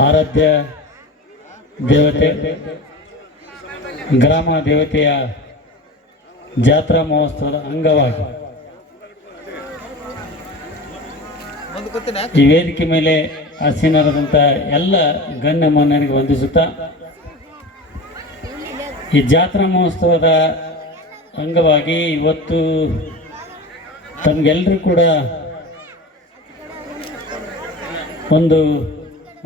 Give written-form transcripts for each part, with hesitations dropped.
ಆರಾಧ್ಯ ದೇವತೆ ಗ್ರಾಮ ದೇವತೆಯ ಜಾತ್ರಾ ಮಹೋತ್ಸವದ ಅಂಗವಾಗಿ ಈ ವೇದಿಕೆ ಮೇಲೆ ಆಸೀನರಾದಂಥ ಎಲ್ಲ ಗಣ್ಯಮಾನ್ಯರಿಗೆ ವಂದಿಸುತ್ತಾ ಈ ಜಾತ್ರಾ ಮಹೋತ್ಸವದ ಅಂಗವಾಗಿ ಇವತ್ತು ತಮಗೆಲ್ಲರೂ ಕೂಡ ಒಂದು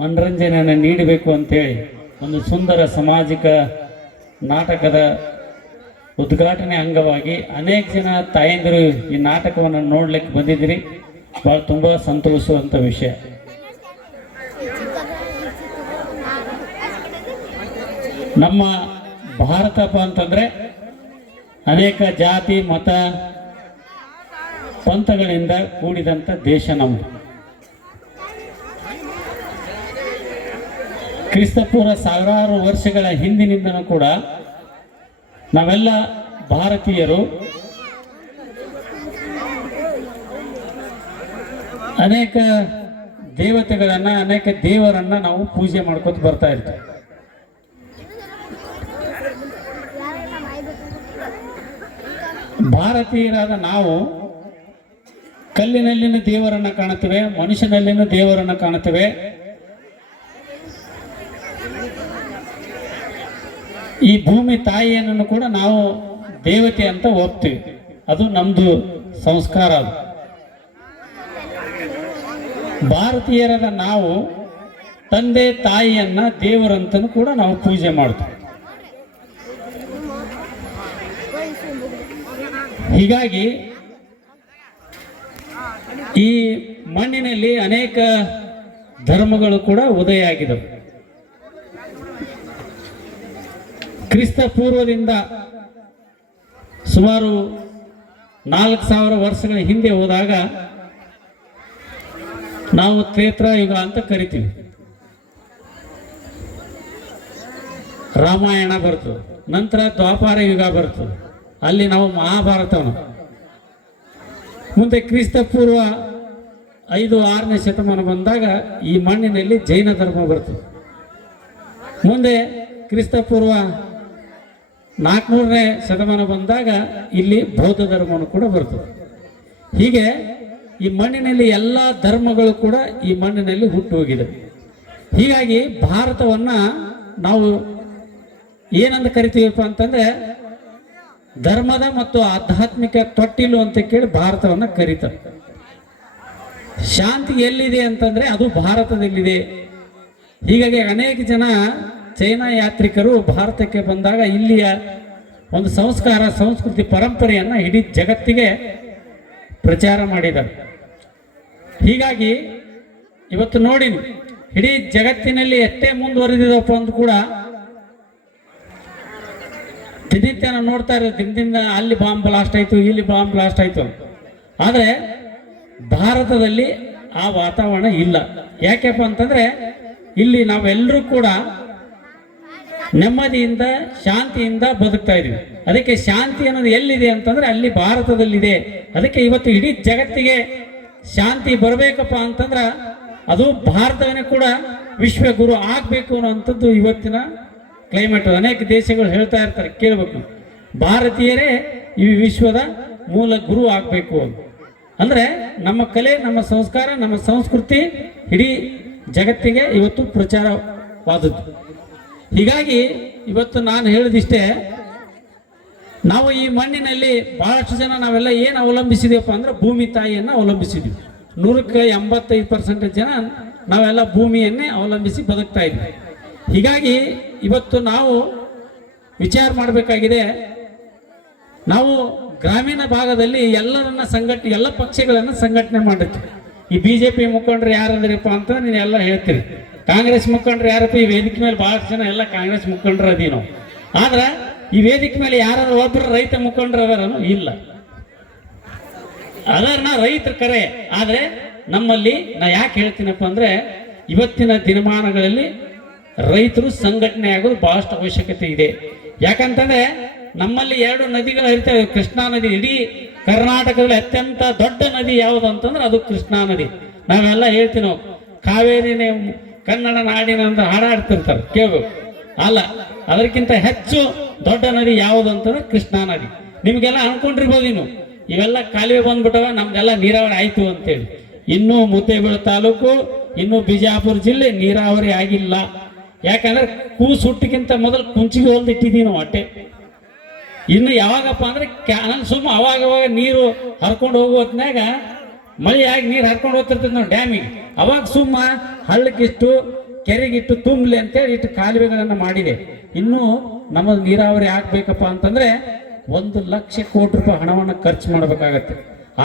ಮನರಂಜನೆಯನ್ನು ನೀಡಬೇಕು ಅಂತೇಳಿ ಒಂದು ಸುಂದರ ಸಾಮಾಜಿಕ ನಾಟಕದ ಉದ್ಘಾಟನೆ ಅಂಗವಾಗಿ ಅನೇಕ ಜನ ತಾಯಂದಿರು ಈ ನಾಟಕವನ್ನು ನೋಡ್ಲಿಕ್ಕೆ ಬಂದಿದ್ದೀರಿ. ಭಾಳ ತುಂಬ ಸಂತೋಷಿಸುವಂಥ ವಿಷಯ. ನಮ್ಮ ಭಾರತಪ್ಪ ಅಂತಂದರೆ ಅನೇಕ ಜಾತಿ ಮತ ಪಂಥಗಳಿಂದ ಕೂಡಿದಂಥ ದೇಶ ನಮ್ಮದು. ಕ್ರಿಸ್ತಪೂರ್ವ ಸಾವಿರಾರು ವರ್ಷಗಳ ಹಿಂದಿನಿಂದನೂ ಕೂಡ ನಾವೆಲ್ಲ ಭಾರತೀಯರು ಅನೇಕ ದೇವತೆಗಳನ್ನು ಅನೇಕ ದೇವರನ್ನು ನಾವು ಪೂಜೆ ಮಾಡ್ಕೊತ ಬರ್ತಾ ಇರ್ತೀವಿ. ಭಾರತೀಯರಾದ ನಾವು ಕಲ್ಲಿನಲ್ಲಿನ ದೇವರನ್ನು ಕಾಣುತ್ತೇವೆ, ಮನುಷ್ಯನಲ್ಲಿನ ದೇವರನ್ನು ಕಾಣುತ್ತೇವೆ. ಈ ಭೂಮಿ ತಾಯಿಯನ್ನು ಕೂಡ ನಾವು ದೇವತೆ ಅಂತ ಒಪ್ತೀವಿ. ಅದು ನಮ್ದು ಸಂಸ್ಕಾರ. ಅದು ಭಾರತೀಯರಾದ ನಾವು ತಂದೆ ತಾಯಿಯನ್ನ ದೇವರಂತನೂ ಕೂಡ ನಾವು ಪೂಜೆ ಮಾಡ್ತೀವಿ. ಹೀಗಾಗಿ ಈ ಮಣ್ಣಿನಲ್ಲಿ ಅನೇಕ ಧರ್ಮಗಳು ಕೂಡ ಉದಯ ಆಗಿದವು. ಕ್ರಿಸ್ತ ಪೂರ್ವದಿಂದ ಸುಮಾರು 4000 ವರ್ಷಗಳ ಹಿಂದೆ ಹೋದಾಗ ನಾವು ತ್ರೇತಾಯುಗ ಅಂತ ಕರಿತೀವಿ. ರಾಮಾಯಣ ಬರ್ತದೆ, ನಂತರ ದ್ವಾಪಾರ ಯುಗ ಬರ್ತದೆ, ಅಲ್ಲಿ ನಾವು ಮಹಾಭಾರತವನ್ನು. ಮುಂದೆ ಕ್ರಿಸ್ತ ಪೂರ್ವ 5-6ನೇ ಶತಮಾನ ಬಂದಾಗ ಈ ಮಣ್ಣಿನಲ್ಲಿ ಜೈನ ಧರ್ಮ ಬರ್ತದೆ. ಮುಂದೆ ಕ್ರಿಸ್ತ ಪೂರ್ವ 400ನೇ ಶತಮಾನ ಬಂದಾಗ ಇಲ್ಲಿ ಬೌದ್ಧ ಧರ್ಮವನ್ನು ಕೂಡ ಬರ್ತದೆ. ಹೀಗೆ ಈ ಮಣ್ಣಿನಲ್ಲಿ ಎಲ್ಲ ಧರ್ಮಗಳು ಕೂಡ ಈ ಮಣ್ಣಿನಲ್ಲಿ ಹುಟ್ಟು ಹೋಗಿದೆ. ಹೀಗಾಗಿ ಭಾರತವನ್ನ ನಾವು ಏನಂತ ಕರಿತೀವಪ್ಪ ಅಂತಂದ್ರೆ ಧರ್ಮದ ಮತ್ತು ಆಧ್ಯಾತ್ಮಿಕ ತೊಟ್ಟಿಲು ಅಂತ ಕೇಳಿ ಭಾರತವನ್ನ ಕರೀತಾರೆ. ಶಾಂತಿ ಎಲ್ಲಿದೆ ಅಂತಂದ್ರೆ ಅದು ಭಾರತದಲ್ಲಿದೆ. ಹೀಗಾಗಿ ಅನೇಕ ಜನ ಚೈನಾ ಯಾತ್ರಿಕರು ಭಾರತಕ್ಕೆ ಬಂದಾಗ ಇಲ್ಲಿಯ ಒಂದು ಸಂಸ್ಕಾರ ಸಂಸ್ಕೃತಿ ಪರಂಪರೆಯನ್ನು ಇಡೀ ಜಗತ್ತಿಗೆ ಪ್ರಚಾರ ಮಾಡಿದ್ದಾರೆ. ಹೀಗಾಗಿ ಇವತ್ತು ನೋಡಿ ಇಡೀ ಜಗತ್ತಿನಲ್ಲಿ ಎಷ್ಟೇ ಮುಂದುವರೆದಿದಪ್ಪ ಅಂತ ಕೂಡ ದಿನನಿತ್ಯ ನಾವು ನೋಡ್ತಾ ಇರೋದು. ದಿನದಿಂದ ಅಲ್ಲಿ ಬಾಂಬ್ ಬ್ಲಾಸ್ಟ್ ಆಯಿತು, ಇಲ್ಲಿ ಬಾಂಬ್ ಬ್ಲಾಸ್ಟ್ ಆಯಿತು. ಆದರೆ ಭಾರತದಲ್ಲಿ ಆ ವಾತಾವರಣ ಇಲ್ಲ. ಯಾಕೆಪ್ಪ ಅಂತಂದ್ರೆ ಇಲ್ಲಿ ನಾವೆಲ್ಲರೂ ಕೂಡ ನೆಮ್ಮದಿಯಿಂದ ಶಾಂತಿಯಿಂದ ಬದುಕ್ತಾ ಇದೀವಿ. ಅದಕ್ಕೆ ಶಾಂತಿ ಅನ್ನೋದು ಎಲ್ಲಿದೆ ಅಂತಂದ್ರೆ ಅಲ್ಲಿ ಭಾರತದಲ್ಲಿದೆ. ಅದಕ್ಕೆ ಇವತ್ತು ಇಡೀ ಜಗತ್ತಿಗೆ ಶಾಂತಿ ಬರಬೇಕಪ್ಪ ಅಂತಂದ್ರೆ ಅದು ಭಾರತವನ್ನೇ ಕೂಡ ವಿಶ್ವಗುರು ಆಗಬೇಕು ಅನ್ನೋಂಥದ್ದು ಇವತ್ತಿನ ಕ್ಲೈಮೇಟ್. ಅನೇಕ ದೇಶಗಳು ಹೇಳ್ತಾ ಇರ್ತಾರೆ, ಕೇಳಬೇಕು, ಭಾರತೀಯರೇ ಈ ವಿಶ್ವದ ಮೂಲ ಗುರು ಆಗಬೇಕು ಅಂದ್ರೆ ನಮ್ಮ ಕಲೆ, ನಮ್ಮ ಸಂಸ್ಕಾರ, ನಮ್ಮ ಸಂಸ್ಕೃತಿ ಇಡೀ ಜಗತ್ತಿಗೆ ಇವತ್ತು ಪ್ರಚಾರವಾದದ್ದು. ಹೀಗಾಗಿ ಇವತ್ತು ನಾನು ಹೇಳಿದಿಷ್ಟೇ, ನಾವು ಈ ಮಣ್ಣಿನಲ್ಲಿ ಬಹಳಷ್ಟು ಜನ ನಾವೆಲ್ಲ ಏನು ಅವಲಂಬಿಸಿದೀವಪ್ಪ ಅಂದ್ರೆ ಭೂಮಿ ತಾಯಿಯನ್ನು ಅವಲಂಬಿಸಿದ್ವಿ. 100ಕ್ಕೆ 85% ಜನ ನಾವೆಲ್ಲ ಭೂಮಿಯನ್ನೇ ಅವಲಂಬಿಸಿ ಬದುಕ್ತಾ ಇದ್ವಿ. ಹೀಗಾಗಿ ಇವತ್ತು ನಾವು ವಿಚಾರ ಮಾಡಬೇಕಾಗಿದೆ. ನಾವು ಗ್ರಾಮೀಣ ಭಾಗದಲ್ಲಿ ಎಲ್ಲರನ್ನ ಎಲ್ಲ ಪಕ್ಷಗಳನ್ನು ಸಂಘಟನೆ ಮಾಡಿರ್ತೀವಿ. ಈ BJP ಮುಖಂಡರು ಯಾರಂದ್ರಪ್ಪ ಅಂತ ನೀನು ಎಲ್ಲ ಹೇಳ್ತೀರಿ. ಕಾಂಗ್ರೆಸ್ ಮುಖಂಡರು ಯಾರಪ್ಪ? ಈ ವೇದಿಕೆ ಮೇಲೆ ಬಹಳಷ್ಟು ಜನ ಎಲ್ಲ ಕಾಂಗ್ರೆಸ್ ಮುಖಂಡರು ಅದೀವಿ ನಾವು. ಆದ್ರೆ ಈ ವೇದಿಕೆ ಮೇಲೆ ಯಾರಾದ್ರೂ ಒಬ್ಬರು ರೈತ ಮುಖಂಡರು ಅದಾರನು? ಇಲ್ಲ. ಅದನ್ನ ರೈತರ ಕರೆ. ಆದ್ರೆ ನಮ್ಮಲ್ಲಿ ನಾ ಯಾಕೆ ಹೇಳ್ತೀನಪ್ಪ ಅಂದ್ರೆ ಇವತ್ತಿನ ದಿನಮಾನಗಳಲ್ಲಿ ರೈತರು ಸಂಘಟನೆ ಆಗೋದು ಬಹಳಷ್ಟು ಅವಶ್ಯಕತೆ ಇದೆ. ಯಾಕಂತಂದ್ರೆ ನಮ್ಮಲ್ಲಿ 2 ನದಿಗಳು ಹರಿತವೆ. ಕೃಷ್ಣಾ ನದಿ ಇಡೀ ಕರ್ನಾಟಕದಲ್ಲಿ ಅತ್ಯಂತ ದೊಡ್ಡ ನದಿ ಯಾವುದು ಅಂತಂದ್ರೆ ಅದು ಕೃಷ್ಣಾ ನದಿ. ನಾವೆಲ್ಲ ಹೇಳ್ತೀವಿ ನಾವು ಕಾವೇರಿನೇ ಕನ್ನಡ ನಾಡಿನ ಅಂತ ಹಾಡಾಡ್ತಿರ್ತಾರೆ ಕೇಳ್ಬೇಕು. ಅಲ್ಲ, ಅದಕ್ಕಿಂತ ಹೆಚ್ಚು ದೊಡ್ಡ ನದಿ ಯಾವುದು ಅಂತಂದ್ರೆ ಕೃಷ್ಣಾ ನದಿ. ನಿಮ್ಗೆಲ್ಲ ಅನ್ಕೊಂಡಿರ್ಬೋದು ಇನ್ನು ಇವೆಲ್ಲ ಕಾಲುವೆ ಬಂದ್ಬಿಟ್ಟವ, ನಮ್ದೆಲ್ಲ ನೀರಾವರಿ ಆಯ್ತು ಅಂತೇಳಿ. ಇನ್ನೂ ಮುದ್ದೇಬಿಹಾಳ ತಾಲೂಕು, ಇನ್ನು ಬಿಜಾಪುರ ಜಿಲ್ಲೆ ನೀರಾವರಿ ಆಗಿಲ್ಲ. ಯಾಕಂದ್ರೆ ಕೂಸು ಹುಟ್ಟಿಗಿಂತ ಮೊದಲು ಕುಂಚಿಗೆ ಹೊಲ್ದಿಟ್ಟಿದ್ದೀವಿ ನಾವು ಅಟ್ಟೆ. ಇನ್ನು ಯಾವಾಗಪ್ಪ ಅಂದ್ರೆ ಕ್ಯಾನಲ್ ಸುಮ್ಮ ಅವಾಗ ನೀರು ಹರ್ಕೊಂಡು ಹೋಗೋ ಹೊತ್ನ್ಯಾಗ ಮಳೆ ಆಗಿ ನೀರು ಹರ್ಕೊಂಡು ಹೋಗ್ತಿರ್ತದೆ ನಾವು ಡ್ಯಾಮಿಗೆ. ಅವಾಗ ಸುಮ್ಮ ಹಳ್ಳಕ್ಕಿಷ್ಟು ಕೆರೆಗಿಟ್ಟು ತುಂಬಲಿ ಅಂತೇಳಿ ಇಟ್ಟು ಕಾಲುವೆಗಳನ್ನು ಮಾಡಿದೆ. ಇನ್ನು ನಮ್ಮದು ನೀರಾವರಿ ಆಗ್ಬೇಕಪ್ಪ ಅಂತಂದ್ರೆ 1,00,000 ಕೋಟಿ ರೂಪಾಯಿ ಹಣವನ್ನು ಖರ್ಚು ಮಾಡಬೇಕಾಗತ್ತೆ.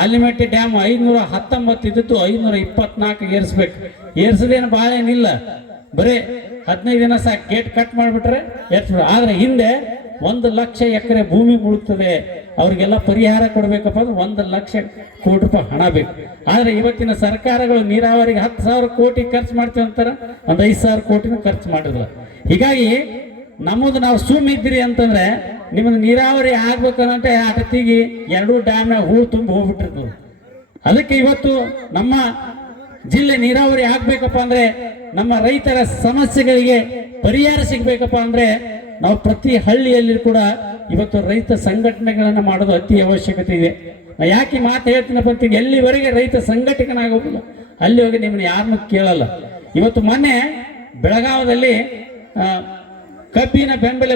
ಆಲಿಮೆಟ್ಟಿ ಡ್ಯಾಮ್ 519 ಇದ್ದಿತ್ತು 524 ಏರಿಸ್ಬೇಕು. ಏರ್ಸದೇನು ಭಾಳ ಏನಿಲ್ಲ, ಬರೀ 15 ದಿನ ಸಾಕು, ಗೇಟ್ ಕಟ್ ಮಾಡಿಬಿಟ್ರೆ ಏರ್ಸ್ಬಿಡ. ಆದ್ರೆ ಹಿಂದೆ 1,00,000 ಎಕರೆ ಭೂಮಿ ಮುಳುಗ್ತದೆ, ಅವ್ರಿಗೆಲ್ಲ ಪರಿಹಾರ ಕೊಡ್ಬೇಕಪ್ಪ ಅಂದ್ರೆ 1,00,000 ಕೋಟಿ ರೂಪಾಯಿ ಹಣ ಬೇಕು. ಆದ್ರೆ ಇವತ್ತಿನ ಸರ್ಕಾರಗಳು ನೀರಾವರಿಗೆ 10,000 ಕೋಟಿ ಖರ್ಚು ಮಾಡ್ತೀವಿ ಅಂತಾರೆ, ಒಂದು 5,000 ಕೋಟಿನೂ ಖರ್ಚು ಮಾಡಿಲ್ಲ. ಹೀಗಾಗಿ ನಮ್ಮದು ನಾವು ಇದ್ರಿ ಅಂತಂದ್ರೆ ನಿಮ್ಮದು ನೀರಾವರಿ ಆಗ್ಬೇಕಂದ್ರೆ ಆಟತಿಗೆ 2 ಡ್ಯಾಮ್ನಾಗ ಹೂ ತುಂಬಿ ಹೋಗ್ಬಿಟ್ಟಿರ್ತದೆ. ಅದಕ್ಕೆ ಇವತ್ತು ನಮ್ಮ ಜಿಲ್ಲೆ ನೀರಾವರಿ ಆಗ್ಬೇಕಪ್ಪ ಅಂದ್ರೆ, ನಮ್ಮ ರೈತರ ಸಮಸ್ಯೆಗಳಿಗೆ ಪರಿಹಾರ ಸಿಗ್ಬೇಕಪ್ಪ ಅಂದ್ರೆ ನಾವು ಪ್ರತಿ ಹಳ್ಳಿಯಲ್ಲಿ ಕೂಡ ಇವತ್ತು ರೈತ ಸಂಘಟನೆಗಳನ್ನು ಮಾಡೋದು ಅತಿ ಅವಶ್ಯಕತೆ ಇದೆ. ನಾ ಯಾಕೆ ಮಾತು ಹೇಳ್ತೀನಪ್ಪ ಅಂತ, ಎಲ್ಲಿವರೆಗೆ ರೈತ ಸಂಘಟಕನಾಗೋದಿಲ್ಲ ಅಲ್ಲಿವರೆಗೆ ನಿಮ್ಮನ್ನ ಯಾರನ್ನು ಕೇಳಲ್ಲ. ಇವತ್ತು ಮೊನ್ನೆ ಬೆಳಗಾವದಲ್ಲಿ ಕಬ್ಬಿನ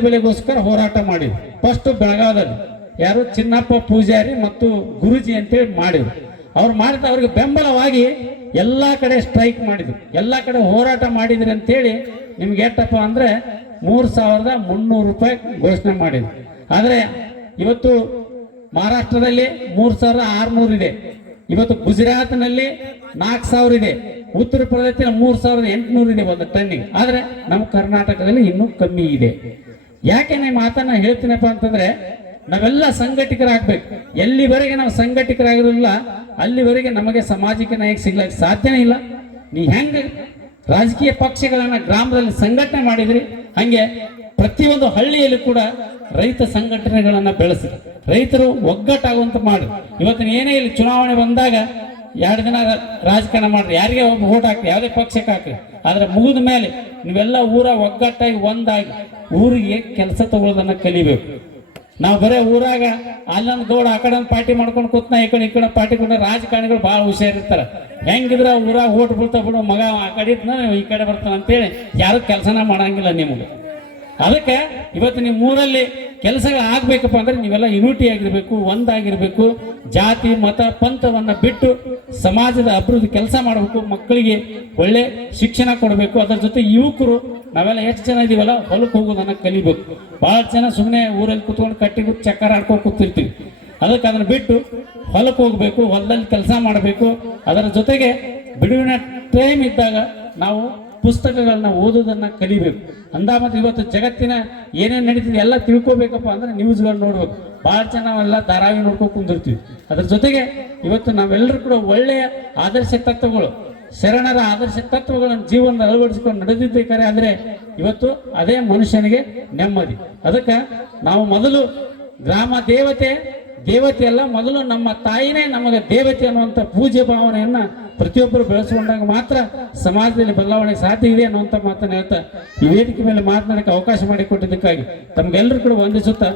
ಬೆಲೆಗೋಸ್ಕರ ಹೋರಾಟ ಮಾಡಿದ್ರು. ಫಸ್ಟ್ ಬೆಳಗಾವದಲ್ಲಿ ಯಾರು ಚಿನ್ನಪ್ಪ ಪೂಜಾರಿ ಮತ್ತು ಗುರುಜಿ ಅಂತೇಳಿ ಮಾಡಿದ್ರು. ಅವ್ರು ಮಾಡಿದ ಅವ್ರಿಗೆ ಬೆಂಬಲವಾಗಿ ಎಲ್ಲ ಕಡೆ ಸ್ಟ್ರೈಕ್ ಮಾಡಿದ್ರು, ಎಲ್ಲ ಕಡೆ ಹೋರಾಟ ಮಾಡಿದ್ರಿ ಅಂತೇಳಿ ನಿಮ್ಗೆ ಎಷ್ಟಪ್ಪ ಅಂದ್ರೆ 3,300 ರೂಪಾಯಿ ಘೋಷಣೆ ಮಾಡಿದ್ರು. ಆದರೆ ಇವತ್ತು ಮಹಾರಾಷ್ಟ್ರದಲ್ಲಿ 3,600 ಇದೆ, ಇವತ್ತು ಗುಜರಾತ್ನಲ್ಲಿ 4,000 ಇದೆ, ಉತ್ತರ ಪ್ರದೇಶದಲ್ಲಿ 3,800 ಇದೆ ಒಂದು ಟನ್ನಿಗೆ. ಆದರೆ ನಮ್ಮ ಕರ್ನಾಟಕದಲ್ಲಿ ಇನ್ನೂ ಕಮ್ಮಿ ಇದೆ. ಯಾಕೆ ನಾನು ಮಾತನ್ನ ಹೇಳ್ತೀನಪ್ಪ ಅಂತಂದ್ರೆ, ನಾವೆಲ್ಲ ಸಂಘಟಕರಾಗಬೇಕು. ಎಲ್ಲಿವರೆಗೆ ನಾವು ಸಂಘಟಕರಾಗಿರಲಿಲ್ಲ ಅಲ್ಲಿವರೆಗೆ ನಮಗೆ ಸಾಮಾಜಿಕ ನ್ಯಾಯ ಸಿಗ್ಲಿಕ್ಕೆ ಸಾಧ್ಯನೇ ಇಲ್ಲ. ನೀ ಹೆಂಗೆ ರಾಜಕೀಯ ಪಕ್ಷಗಳನ್ನ ಗ್ರಾಮದಲ್ಲಿ ಸಂಘಟನೆ ಮಾಡಿದ್ರಿ, ಹಂಗೆ ಪ್ರತಿಯೊಂದು ಹಳ್ಳಿಯಲ್ಲಿ ಕೂಡ ರೈತ ಸಂಘಟನೆಗಳನ್ನ ಬೆಳೆಸಿ ರೈತರು ಒಗ್ಗಟ್ಟಾಗುವಂತ ಮಾಡಿ. ಇವತ್ತಿನ ಏನೇ ಇಲ್ಲಿ ಚುನಾವಣೆ ಬಂದಾಗ 2 ದಿನ ರಾಜಕಾರಣ ಮಾಡ್ರಿ, ಯಾರಿಗೆ ಒಬ್ಬ ಓಟ್ ಹಾಕ್ರಿ, ಯಾವುದೇ ಪಕ್ಷಕ್ಕೆ ಹಾಕ್ರಿ, ಆದ್ರೆ ಮುಗಿದ ಮೇಲೆ ನೀವೆಲ್ಲ ಊರ ಒಗ್ಗಟ್ಟಾಗಿ ಒಂದಾಗಿ ಊರಿಗೆ ಕೆಲಸ ತಗೊಳ್ಳೋದನ್ನ ಕಲಿಬೇಕು. ನಾವು ಬರೇ ಊರಾಗ ಅಲ್ಲೊಂದು ಗೌಡ ಆ ಕಡೆ ಒಂದು ಪಾರ್ಟಿ ಮಾಡ್ಕೊಂಡು ಕೂತ್ನ ಈ ಕಡೆ ಪಾರ್ಟಿ ಕೊಂಡ ರಾಜಕಾರಣಿಗಳು ಭಾಳ ಹುಷಾರಿರ್ತಾರ. ಹೆಂಗಿದ್ರ ಊರಾಗ ಓಟ್ ಬೀಳ್ತಾ ಬಿಡು ಮಗ ಆ ಕಡೆ ಇದ್ನ ಈ ಕಡೆ ಬರ್ತಾನ ಅಂತೇಳಿ ಯಾರು ಕೆಲಸನ ಮಾಡಂಗಿಲ್ಲ ನಿಮಗೆ. ಅದಕ್ಕೆ ಇವತ್ತು ನಿಮ್ಮ ಊರಲ್ಲಿ ಕೆಲಸಗಳು ಆಗ್ಬೇಕಪ್ಪ ಅಂದ್ರೆ ನೀವೆಲ್ಲ ಯುನಿಟಿ ಆಗಿರ್ಬೇಕು, ಒಂದಾಗಿರ್ಬೇಕು. ಜಾತಿ ಮತ ಪಂಥವನ್ನ ಬಿಟ್ಟು ಸಮಾಜದ ಅಭಿವೃದ್ಧಿ ಕೆಲಸ ಮಾಡಬೇಕು. ಮಕ್ಕಳಿಗೆ ಒಳ್ಳೆ ಶಿಕ್ಷಣ ಕೊಡಬೇಕು. ಅದರ ಜೊತೆ ಯುವಕರು ನಾವೆಲ್ಲ ಎಷ್ಟು ಜನ ಇದೀವಲ್ಲ ಹೊಲಕ್ಕೆ ಹೋಗೋದನ್ನ ಕಲಿಬೇಕು. ಬಹಳ ಜನ ಸುಮ್ಮನೆ ಊರಲ್ಲಿ ಕುತ್ಕೊಂಡು ಕಟ್ಟಿ ಚಕ್ಕರ್ ಆಡ್ಕೊಂಡು ಕೂತಿರ್ತೀವಿ. ಅದಕ್ಕೆ ಅದನ್ನ ಬಿಟ್ಟು ಹೊಲಕ್ಕೆ ಹೋಗ್ಬೇಕು, ಹೊಲದಲ್ಲಿ ಕೆಲಸ ಮಾಡಬೇಕು. ಅದರ ಜೊತೆಗೆ ಬಿಡುವಿನ ಟೈಮ್ ಇದ್ದಾಗ ನಾವು ಪುಸ್ತಕಗಳನ್ನ ಓದೋದನ್ನ ಕಲಿಬೇಕು. ಮತ್ತು ಇವತ್ತು ಜಗತ್ತಿನ ಏನೇನು ನಡೀತಿದೆ ಎಲ್ಲ ತಿಳ್ಕೊಬೇಕಪ್ಪ ಅಂದ್ರೆ ನ್ಯೂಸ್ಗಳು ನೋಡ್ಬೇಕು. ಭಾಳ ಜನ ನಾವೆಲ್ಲ ಧಾರಾವಾಹಿ ನೋಡ್ಕೊಂಡು ಕುಂದಿರ್ತೀವಿ. ಅದ್ರ ಜೊತೆಗೆ ಇವತ್ತು ನಾವೆಲ್ಲರೂ ಕೂಡ ಒಳ್ಳೆಯ ಆದರ್ಶ ತತ್ವಗಳು, ಶರಣರ ಆದರ್ಶ ತತ್ವಗಳನ್ನು ಜೀವನದ ಅಳವಡಿಸಿಕೊಂಡು ನಡೆದಿದ್ದೇಕಾರೆ ಆದರೆ ಇವತ್ತು ಅದೇ ಮನುಷ್ಯನಿಗೆ ನೆಮ್ಮದಿ. ಅದಕ್ಕೆ ನಾವು ಮೊದಲು ಗ್ರಾಮ ದೇವತೆ ಅಲ್ಲ, ಮೊದಲು ನಮ್ಮ ತಾಯಿನೇ ನಮಗೆ ದೇವತೆ ಅನ್ನುವಂಥ ಪೂಜ್ಯ ಭಾವನೆಯನ್ನ ಪ್ರತಿಯೊಬ್ಬರು ಬೆಳೆಸ್ಕೊಂಡಾಗ ಮಾತ್ರ ಸಮಾಜದಲ್ಲಿ ಬದಲಾವಣೆ ಸಾಧ್ಯ ಇದೆ ಅನ್ನುವಂಥ ಮಾತನ್ನ ಹೇಳ್ತಾ ಈ ವೇದಿಕೆ ಮೇಲೆ ಮಾತನಾಡಕ್ಕೆ ಅವಕಾಶ ಮಾಡಿಕೊಟ್ಟಿದ್ದಕ್ಕಾಗಿ ತಮ್ಗೆಲ್ಲರೂ ಕೂಡ ವಂದಿಸುತ್ತಾ